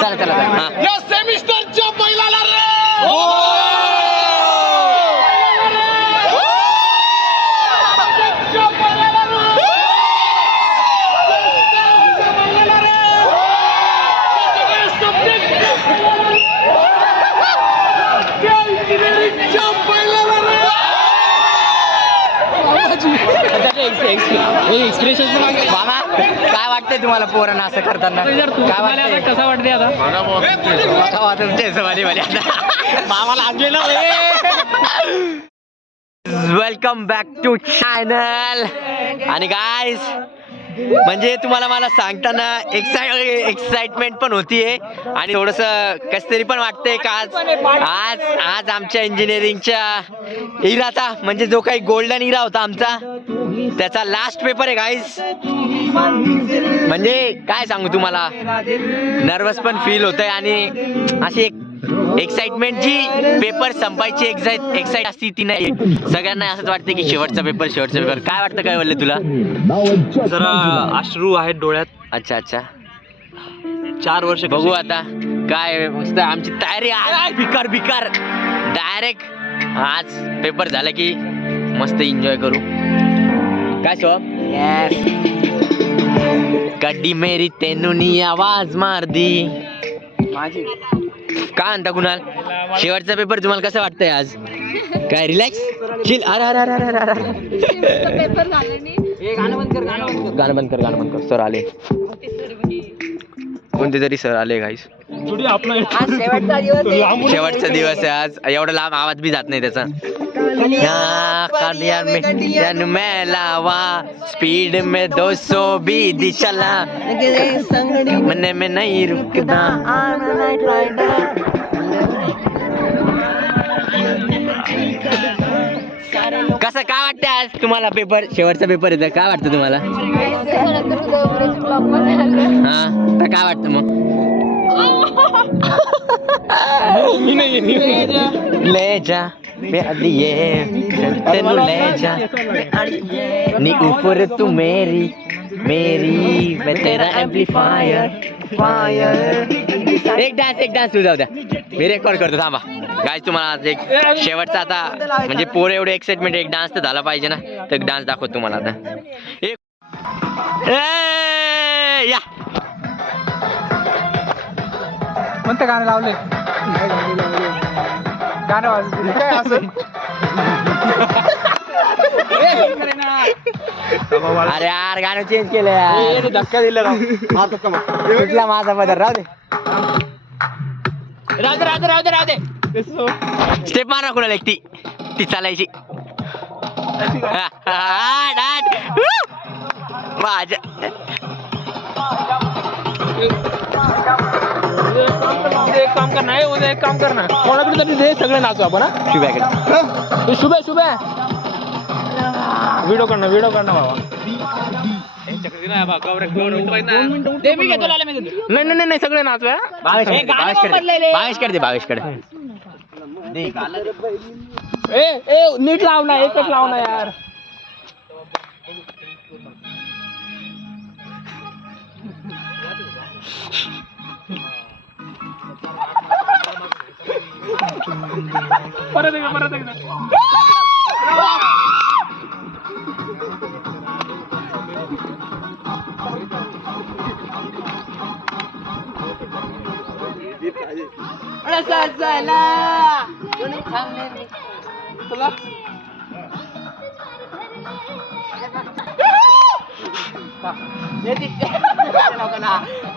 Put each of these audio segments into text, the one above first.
चला चला या सेमिस्टरच्या पहिल्याला रे बाबा काय वाटतंय तुम्हाला पोरांना असं करताना? काय वाटतंय? कसा वाटते आता? मामा लागले ना. Welcome back to channel. आणि गाईज म्हणजे तुम्हाला मला सांगताना एक्साइटमेंट पण होतीये आणि थोडस कस तरी पण वाटतंय का आज आज आमच्या इंजिनिअरिंगच्या इराचा म्हणजे जो काही गोल्डन इरा होता आमचा त्याचा लास्ट पेपर आहे गाईज. म्हणजे काय सांगू तुम्हाला, नर्वस पण फील होतंय आणि अशी एक एक्साइटमेंट जी पेपर संपायची एक्साइट असती ती नाही. सगळ्यांना असंच वाटतं की शेवटचा पेपर. काय वाटतं, काय बोलले तुला? जरा अश्रू आहेत डोळ्यात. अच्छा अच्छा, 4 वर्ष बघू आता काय मस्त आमची तयारी आहे. बिकार डायरेक्ट आज पेपर झाला की मस्त एन्जॉय करू. काय शॉप गड्डी मेरी तेनुनी आवाज मार दी. काय म्हणता कुणाल, शेवटचा पेपर तुम्हाला कसं वाटतंय आज? काय रिलॅक्स चिल? अरे अरे अरे अरे अरे गाणं बंद कर सर आले, कोणते तरी सर आले गाईस. शेवटचा दिवस आहे आज. एवढा लांब आवाज भी जात नाही त्याचा. मैं लावा स्पीड में 200 भी चला मने में नहीं रुकना. कसं काय वाटतं आज तुम्हाला? पेपर शेवटचा पेपर येतं, काय वाटतं तुम्हाला? हा तर काय वाटतं मग? ले जा तेनू ले जा नी ऊपर तू मेरी मैं तेरा एम्प्लीफायर. एक डान्स तू जाऊ द्या, मी रेकॉर्ड करतो थांबा. गाईज तुम्हाला आज एक शेवटचा आता म्हणजे पोर एवढे एक्साइटमेंट, एक डान्स तर झाला पाहिजे ना, तर एक डान्स दाखवतो तुम्हाला आता. एक या कोणतं गाणं लावले? गाणं वाजलं काय असं? अरे यार गाणं चेंज केलं यार. धक्का दिला राव. कुठला माझा पदर? राहू दे स्टेप मारा कुणाला एक ती चालायची. माझ्या एक काम करना है, उद्या एक काम करना, कोणाकडे तरी दे, सगळे नाचू आपण. शुभ्याकडे शुभ्या व्हिडिओ करना बाबा. नाही सगळे नाचू. बावीस कडे नीट लावना, एकच लावना यार. परत एकदा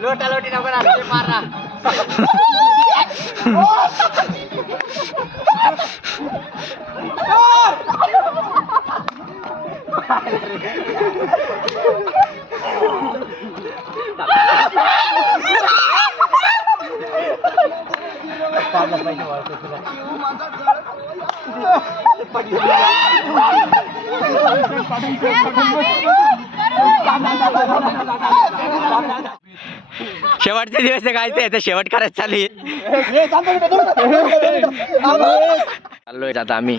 लोटा लोटी नको ना मारा. शेवटचे दिवस काय ते शेवट करायचं चालू चाललोय आता आम्ही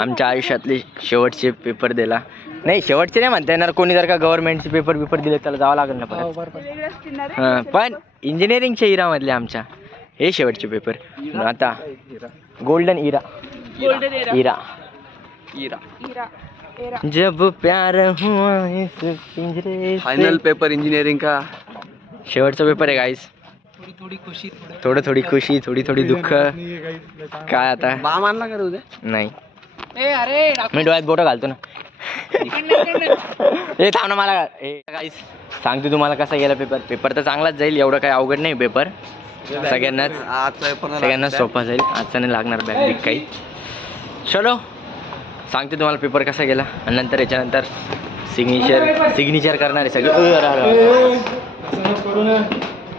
आमच्या आयुष्यातले शेवटचे पेपर दिला नाही शेवटचे नाही म्हणता येणार, कोणी जर का गव्हर्नमेंटचे पेपर दिले त्याला जावं लागेल ना परत. हां पण इंजिनिअरिंगच्या इरामधले आमच्या हे शेवटचे पेपर. आता गोल्डन इरा इरा जब प्यार हुआ इस पिंजरे फाइनल पेपर इंजीनियरिंग का शेवटचा पेपर आहे गाईस. थोडी खुशी थोडी दुःख. काय आता बाम आणला का रे उद्या? नाही मी डोळ्यात बोटं घालतो ना. हे थांब ना मला. गाईस सांगतो तुम्हाला कसा गेला पेपर तर चांगलाच जाईल, एवढं काही अवघड नाही पेपर. सगळ्यांनाच सोपा जाईल. आजचा नाही लागणार बॅग बिग काही. चलो सांगते तुम्हाला पेपर कसा गेला आणि नंतर याच्यानंतर सिग्नेचर करणार आहे सगळे.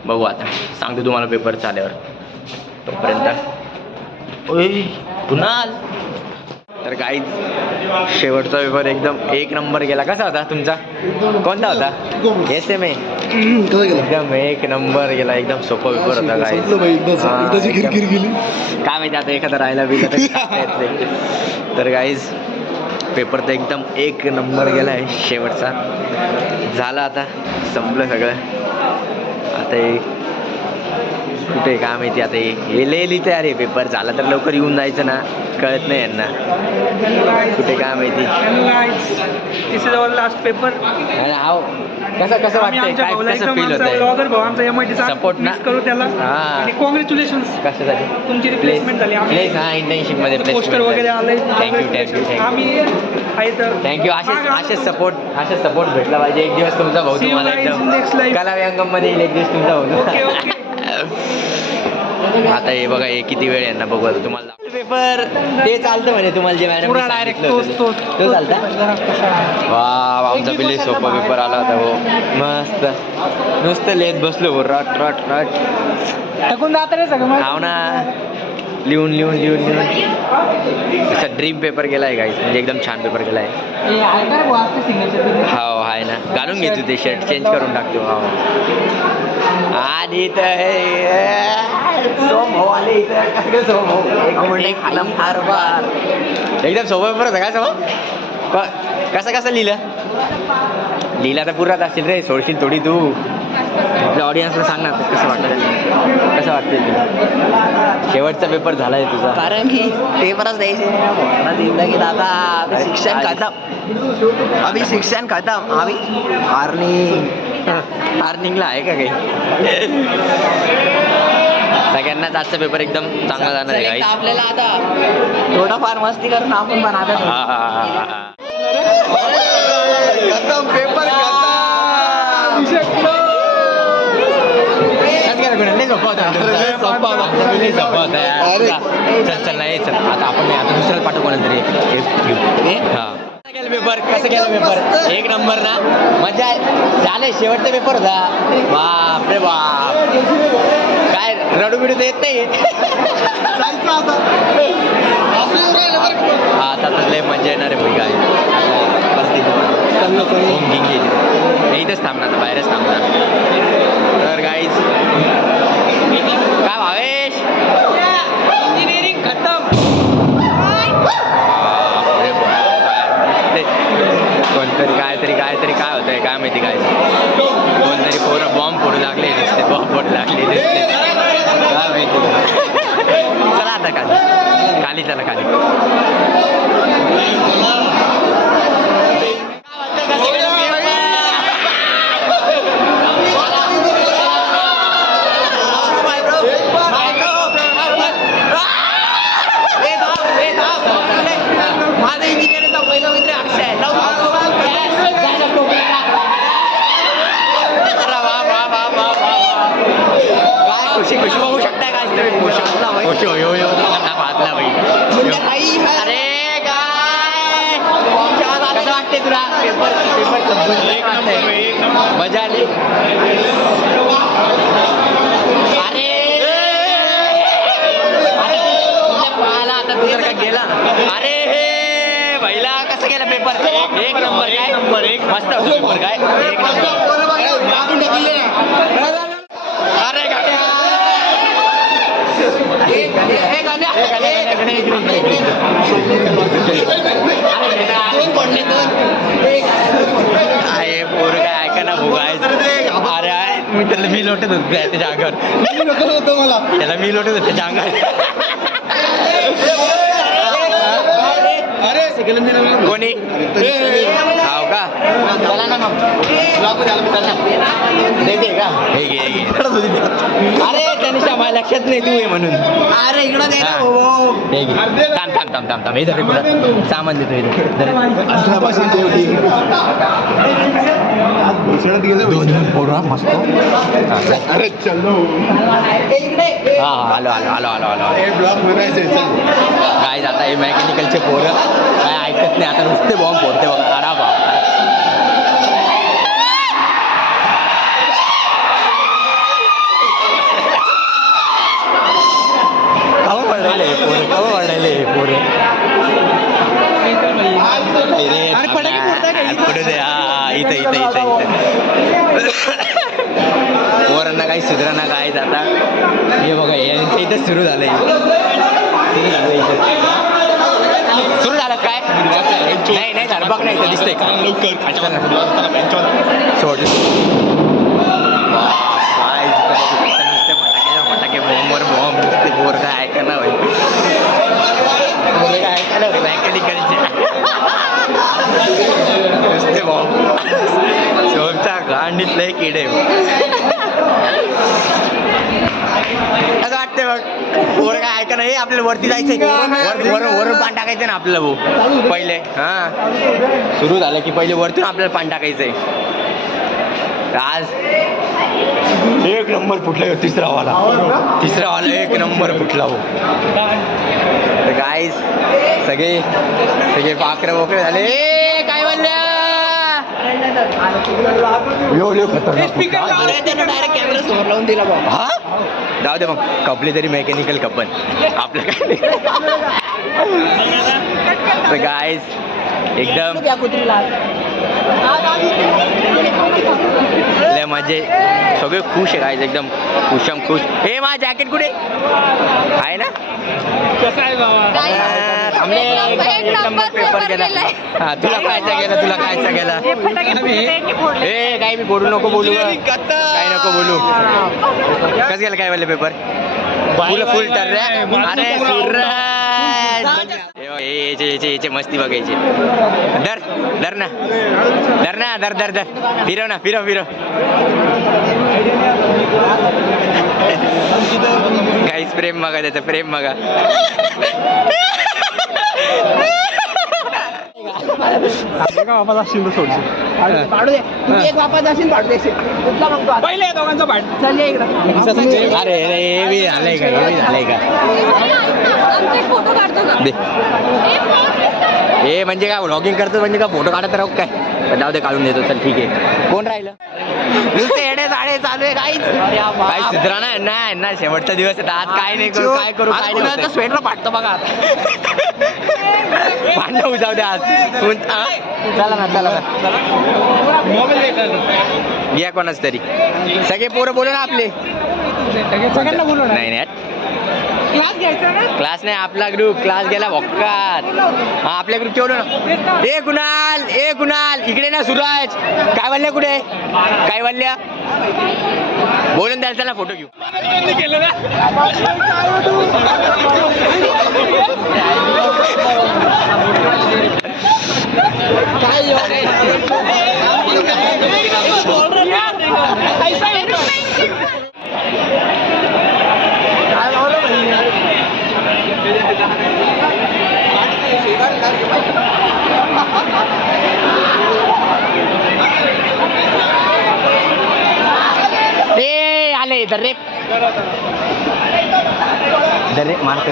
बघू आता सांगतो तुम्हाला पेपर चाल्यावर. तोपर्यंत कुणाल तर काही शेवटचा पेपर एकदम एक नंबर गेला. कसा होता तुमचा? कोणता होता? SM एकदम एक नंबर गेला. एकदम सोपा पेपर होता काय माहिती आता एखादा राहायला बिला तर गाईज पेपर तर एकदम एक नंबर गेला आहे शेवटचा. झालं आता संपलं सगळं. आता हे कुठे काय माहिती आता हे लिहिते अरे पेपर झाला तर लवकर येऊन जायचं ना, कळत नाही यांना कुठे काय माहिती. लास्ट पेपर कसं वाटतंय, काय कसं फील होतंय? सपोर्ट ना करू त्याला. हां कॉंग्रॅच्युलेशन कशासाठी? तुमची रिप्लेसमेंट झाली. हां इंटर्नशिप मध्ये पोस्टर वगैरे आले. थँक्यू. असेच सपोर्ट भेटला पाहिजे. एक दिवस तुमचा भाऊ तुम्हाला एकदम कला व्यंगम मध्ये येईल. एक दिवस तुमचा भाऊ. आता हे बघा हे किती वेळ यांना बघू आता तुम्हाला पेपर ते चालतं म्हणे तुम्हाला जे मॅडम डायरेक्ट तो चालता. वा आमचा पहिले सोपा पेपर आला होता. हो मस्त नुसतं लिहित बसलो हो रट टाकून जात रे सगळं. हाव ना लिहून तसा ड्रीम पेपर गेला आहे गाईस. म्हणजे एकदम छान पेपर गेला आहे. हो आहे ना. घालून घेतो ते शर्ट चेंज करून टाकतो. हो आणि एकदम सोपा पेपर होता. काय कसं लिहिला तर पुरात असतील रे. सोडशील थोडी तू आपल्या ऑडियन्सला सांग ना कसं वाटतं शेवटचा पेपर झालाय तुझा? कारण की पेपरच द्यायचे जिंदगी दादा. शिक्षण खतम अभी अर्निंगला आहे का काही? सगळ्यांनाच आजचा पेपर एकदम चांगला जाणार आहे. आपल्याला आता थोडंफार मस्ती करून आपण पण आता पेपर चल आता आपण दुसऱ्याला पाठवू कोणाला तरी. पेपर कसं गेला पेपर? एक नंबर ना. मजा झाले. शेवटचा पेपर होता. बाप रे बाप काय रडू बिडू तर येत नाही. आता तर लय मजा येणार आहे भाई. काय इथंच थांबणार आता बाहेरच थांबणार. तर गाईज काय भावेश इंजिनिअरिंग खतम. कोणतरी काहीतरी काय होतंय काय माहिती. काय कोणतरी पोरं बॉम्ब फोडू लागले दिसते. काय माहिती. चला आता खाली चला खाली. माझा इंजिनिअरिंगचा पहिला मित्र अक्षय. काय खुशी बघू शकताय काय खुशी वाचला भाई. अरे काय कसं वाटते तुला पेपर? मजा आली. अरे पाहाला आता तू जर का गेला. अरे हे पहिला कसं गेला पेपर? एक नंबर काय मस्त होता पेपर. काय एक नंबर. अरे गाड्या त्याला मी लोटत होतो त्याच्या अंगावर. नको होतं मला. त्याला मी लोटत होतो त्याच्या अंगावर. अरे कोणी हाव का देते का हे घे, हे घे. अरे त्याने माझ्या लक्षात नाही तू आहे म्हणून. अरे इकडं दे ना हा. भाऊ. हे घे. थांब थांब थांब थांब थांब हे धर रे पुढं. सामान देतो इथे मस्त. अरे चलो हा हा आलो आलो आलो आलो आलो हे ब्लॉग बनायचे चल. काय आता हे मेकॅनिकलचे पोरं काय ऐकत नाही आता नुसते बॉम्ब फोडते बघा. अरा बाप कवा वाढायले पोरं कवा वाढायले पोरं. पुढे दे. हा इथं इथं इथं इथं पोरांना काही सुधारणा काय आता हे बघा यांचं इथं सुरू झालंय. सुरू झालं काय नाही नाही झालं बघ नाही इथं दिसतंय का सोड काय नुसते फटाके बॉम्बवर बॉम्ब नुसते बोर काय ऐका ना भाई काय ऐकायला मेकॅनिकलचे नुसते बॉम्ब शोभच्या गांडीतलं किडे. असं वाटतंय बघ पोर काय ऐका ना हे आपल्याला वरती जायचंय वरून पान टाकायचं ना आपल्याला भाऊ पहिले. हा सुरू झालं की पहिले वरतून आपल्याला पान टाकायचंय. आज एक नंबर फुटला तिसरा वाला एक नंबर फुटला हो. तर गाईज सगळे पाखरं वोकरे झाले. ए, काय बोलल्या डायरेक्ट कॅमेरा समोर लावून दिला भाऊ. हा जाऊ दे मग कपले तरी मेकॅनिकल कपन आपलं काय. तर गाईज एकदम लय मजे सगळे खुश आहे गाईज एकदम खुश. हे माझं जॅकेट कुठे आहे ना थांबले. एक नंबर पेपर गेला. हा तुला कायचा गेला ए काही मी बोलू नको बोलू काय नको बोलू. कसं गेलं काय बोलले पेपर फुल टर्र. अरे सूरज याचे मस्ती बघायची. धर फिरव काहीच प्रेम बघा त्याचं प्रेम बघा. पाडू दे तुम्ही एक वापस असेल पाडू दे कुठला मग तू पहिले दोघांचा पाठ चल ये इकडं. अरे हे बी झालंय का फोटो काढतो का दे. हे म्हणजे काय व्लॉगिंग करतो म्हणजे का फोटो काढत राहू काय. जाऊ दे काढून देतो चल ठीक आहे. कोण राहिलं नुसते येडे साडे चालू आहे काही सुधरा ना शेवटचा दिवस आहे आज काय नाही करू काय नाही. स्वेटर पाडतो बघा आता. भांडण जाऊ दे आज. चला ना घ्या कोणाच तरी सगळे पोरं बोलू ना आपले. सगळ्यांना बोलू ना. नाही क्लास घ्यायचा ना. क्लास नाही आपला ग्रुप क्लास गेला भोक्कात. हा आपल्या ग्रुप ठेवलो ना. ए कुणाल इकडे ना सूरज काय वाढल्या कुठे काय वाढल्या बोलून द्याल चला फोटो घेऊ. केलं ना आले इधर रे मार्कर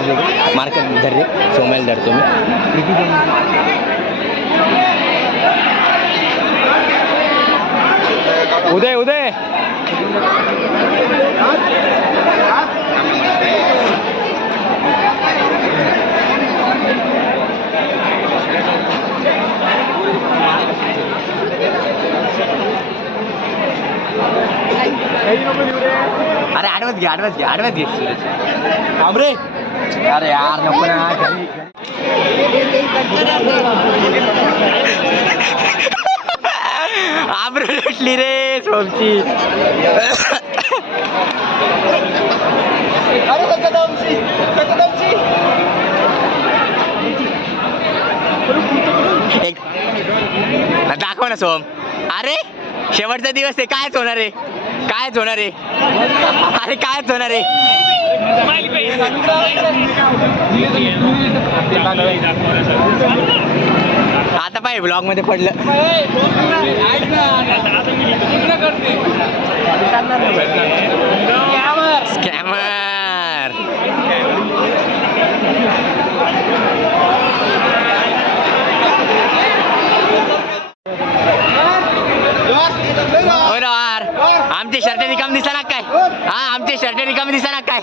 धर रे सोमेल धरतो मी. उदय अरे आडवत घे सूरज थांब रे. अरे यार नको ना आब्रू लुटली रे सोमची. एक दाखव ना सोम. अरे शेवटचा दिवस आहे, कायच होणार आहे, कायच होणार आहे, अरे कायच होणार आहे. आता पाहिजे ब्लॉग मध्ये पडलं. स्कॅमर. आमचे शर्ट रिकाम दिसाना काय? हा आमचे शर्ट रिकाम दिसाना काय?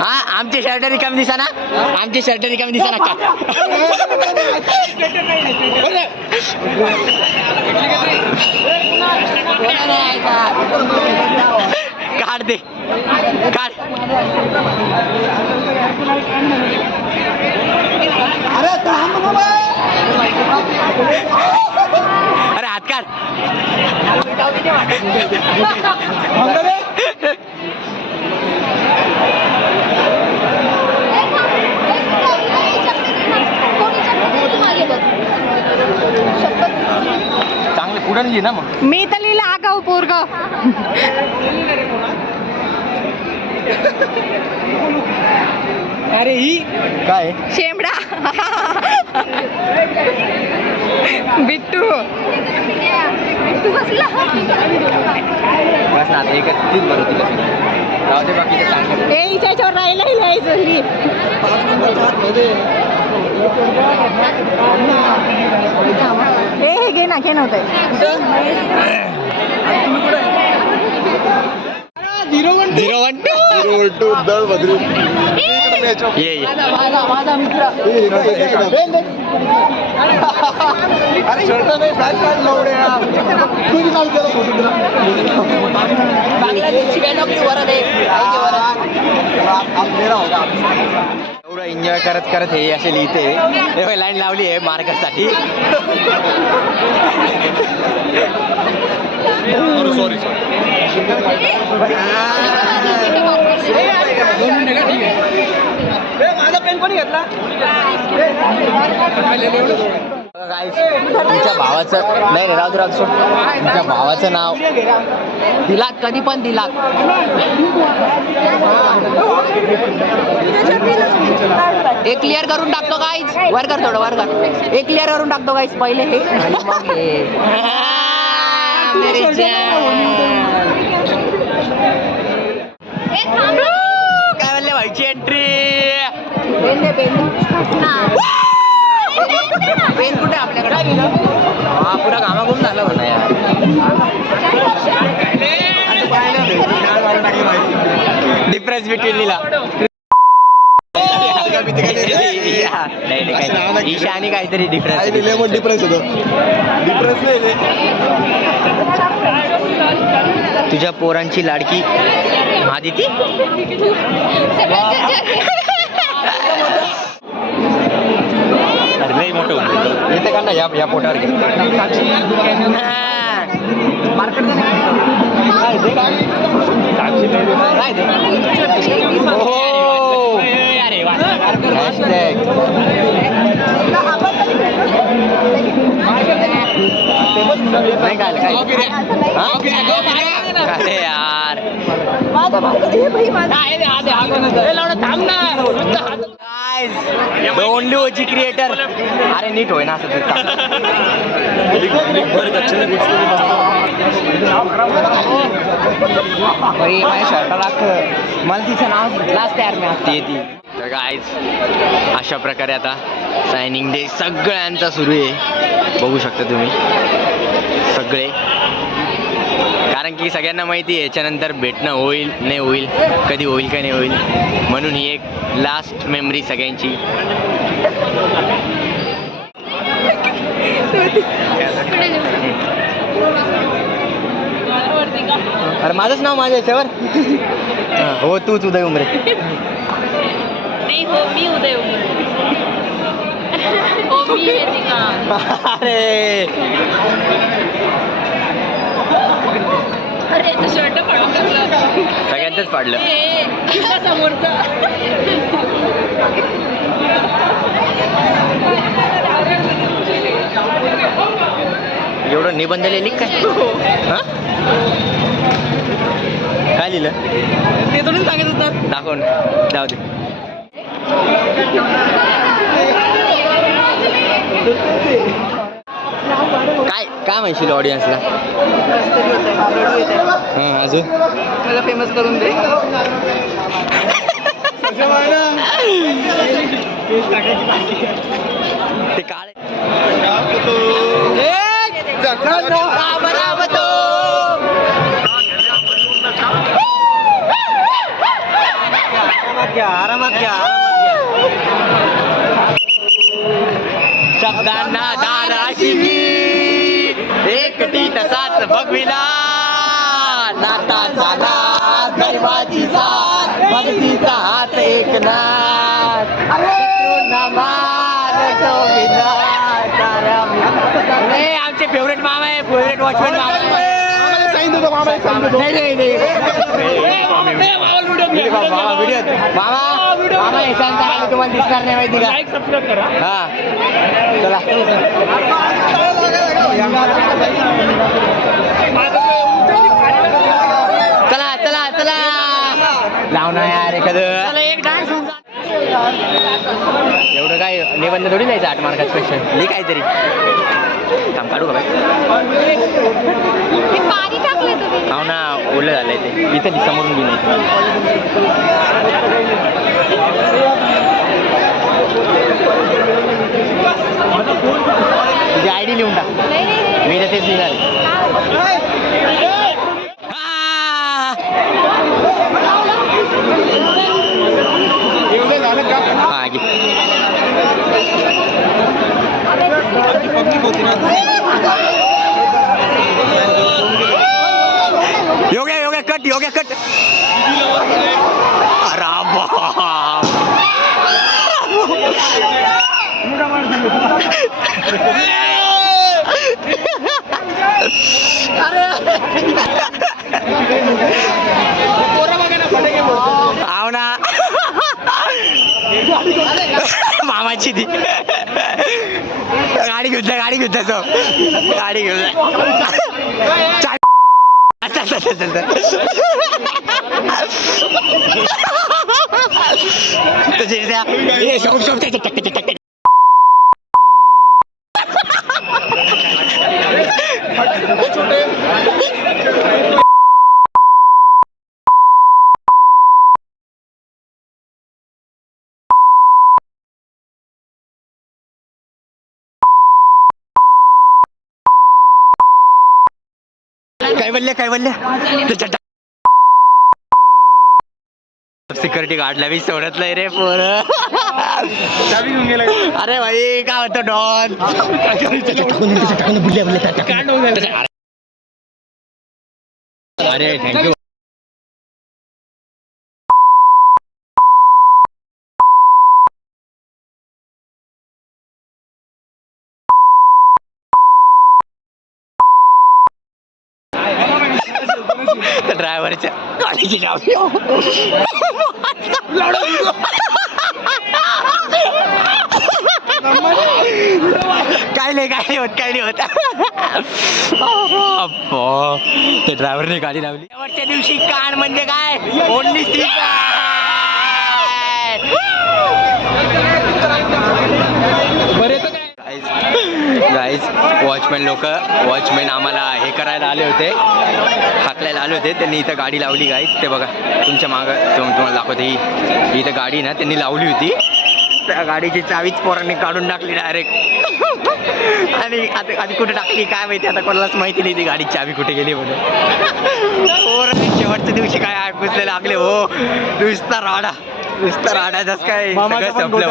हा आमचे शर्ट रिकाम दिसाना, आमचे शर्ट रिकाम दिसाना काय? काढ दे, काढ. अरे हात काढ. चांगले पुढे लिहि ना मग. मी तर लिहिलं आगाऊ पोरग. अरे ही काय शेमडा. बिट्टू. बिट्टू बसला. बस ना आता एकच तीच बरं होती. जाऊ दे बाकीचे चांगले. ए हिच्यावर राहिला लिहायचं. ए हे घे ना, घे नव्हतं. झिरो वन टू दळ बदलू. ये ये. माझा मित्र. अरे शर्ट नाही पॅन्ट काढ तुम्ही चालू केलं फोटो. बांगलादेशची वेळोवेळी वरद एवढं एन्जॉय करत करत हे असे लिहिते. लाईन लावली आहे मार्करसाठी. सॉरी माझा पेन कोणी घेतला? तुमच्या भावाचं नाही राहू सोड. तुमच्या भावाचं नाव दिलात, कधी पण दिलात. एक क्लिअर करून टाकतो गाईज. वर कर थोडं, वर कर. एक क्लिअर करून टाकतो गाईज पहिले हे आणि मग हे. काय म्हणले व्हायची एंट्री. पेन कुठे आपल्याकडे? हा पुरा कामाकडून झालं म्हणा यार. डिफरन्स बिटवीन लिला. ईशा आणि काहीतरी डिफरन्स. डिफरन्स होतो. डिफरन्स नाही. तुझ्या पोरांची लाडकी आदिती. अरे लई मोठं होतं. येते का ना या पोटावर घे. अरे यार ओनली ओजी क्रिएटर. अरे नीट होय ना असं. माझ्या शर्टाला मला तिचं नाव लास्ट यार मी ती तर गाईज अशा प्रकारे आता सायनिंग डे सगळ्यांचा सुरू आहे. बघू शकता तुम्ही सगळे. कारण की सगळ्यांना माहिती आहे याच्यानंतर भेटणं होईल नाही होईल, कधी होईल का नाही होईल. म्हणून ही एक लास्ट मेमरी सगळ्यांची. अरे माझंच नाव माझ्या याच्यावर. हो तूच उदय उमरे. नाही हो मी उदय हो मी वेदिका. अरे अरे तो शर्ट फाडून टाकला. सगळ्यांचंच पाडलं. समोरचा. एवढं निबंध लिहिली काय हा? काय लिहिलं ते थोडून सांगत होतात. दाखवून जाऊ दे. काय काय म्हणशील ऑडियन्सला? अजून मला फेमस करून दे. ते काळे आरामात घ्या शब्दांना दाराशिनी एकटी तसाच भगविला नाता झाला गर्वाची साथ भक्तीचा हात एकनाथ आमचे फेवरेट मामा आहे फेवरेट वॉचमॅन मामा आहे. मामा यशांचा आम्ही तुम्हाला दिसणार नाही माहिती का? लाईक सबस्क्राईब करा. हा चला चला चला चला लाव ना यार एखादं एक डान्स एवढं काय निबंध थोडी लिहायचं 8 मार्काचं क्वेश्चन लिही काहीतरी काम काढू का ते पाणी टाकलंय तुम्ही. हो ना ओलं झालंय ते इथं समोरून बी नाही. तुझी आयडी लिहून टाक नाही, नाही, मी तर तेच लिहिणार हा घे. योग्य योग्य कट योग्य कट आव ना मामाची ती गाडी घेऊन गाडी घेऊन तो गाडी घेऊन काय बोलले सिक्युरिटी गार्डला बी सोडत नाही रे पोर. अरे भाई काय होतं डॉन अरे थँक्यू. ड्रायव्हरच्या गाडीची चावी काय नाही होत ते ड्रायव्हरने गाडी लावली. शेवटच्या दिवशी कान म्हणजे काय ओनली सीट गाईज वॉचमॅन आम्हाला हे करायला आले होते हाकलायला आले होते. त्यांनी इथं गाडी लावली गाईज ते बघा तुमच्या मागं तुम्हाला दाखवते ही इथं गाडी ना त्यांनी लावली होती. त्या गाडीची चावीच पोरांनी काढून टाकली डायरेक्ट आणि आता कुठे टाकली काय माहिती आता कोणालाच माहिती नाही ती गाडीची चावी कुठे गेली म्हणून. पोरांनी शेवटच्या दिवशी काय ऐकूचले लागले हो नुसता राडाच काय सगळं संपलं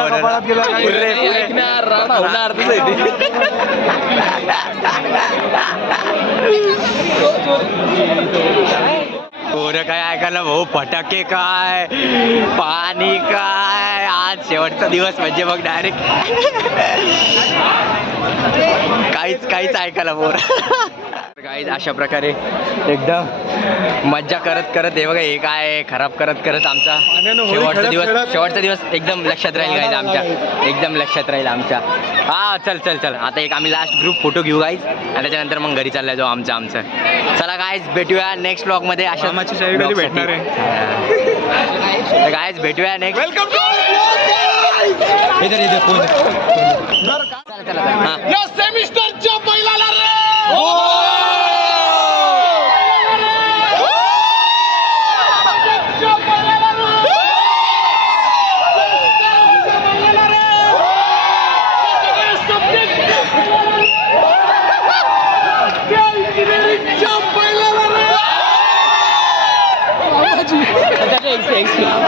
पोरं काय ऐकायला भाऊ फटाके काय पाणी काय आज शेवटचा दिवस म्हणजे मग डायरेक्ट काहीच ऐकायला पोरं गाईज अशा प्रकारे एकदम मज्जा करत करत हे बघा हे काय खराब करत करत आमचा शेवटचा दिवस एकदम लक्षात राहील गाईज आमच्या एकदम लक्षात राहील आमच्या. हा चल चल चल आता एक आम्ही लास्ट ग्रुप फोटो घेऊ गाईज आणि त्याच्यानंतर मग घरी चालला जाऊ आमचं. चला गाईज भेटूया नेक्स्ट ब्लॉग मध्ये अशा भेटणार आहे. गाईज भेटूया नेक्स्ट. वेलकम टू इधर इधर फोन चला चला हा या सेमिस्टरच्या पहिल्याला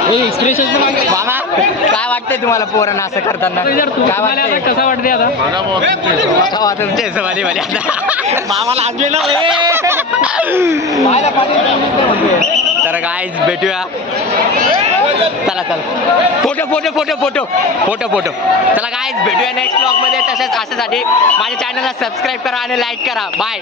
एक्सप्रेशन मामा काय वाटतंय तुम्हाला पोरांना असं करताना काय वाटतंय कसा वाटते आता तुमच्या हिशोबाने म्हणे आता मामाला आणले ना तर गाईज भेटूया. चला चला photo photo photo photo photo photo चला गाईज भेटूया नेक्स्ट ब्लॉग मध्ये. तसेच अशासाठी माझ्या चॅनलला सबस्क्राईब करा आणि लाईक करा. बाय.